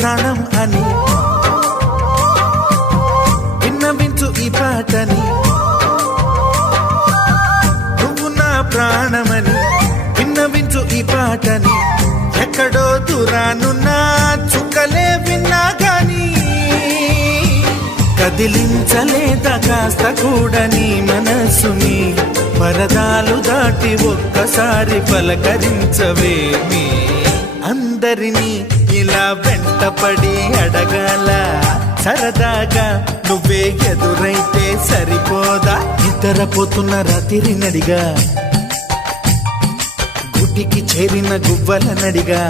ప్రాణం అని విన్నవించు ఈ పాటని. నువ్వు నా ప్రాణమని విన్నవించు ఈ పాటని. ఎక్కడో దూరానున్నా చుక్కలే విన్నా గాని కదిలించలేదా కాస్త కూడా నీ మనసుని. పరదాలు దాటి ఒక్కసారి పలకరించవేమి. అందరినీ ఇలా వెంటపడి అడగాల సరదాగా నువ్వే ఎదురైతే సరిపోదా. నిద్రపోతున్న రాత్రి నడిగా గుటికి చేరిన గువ్వల నడిగా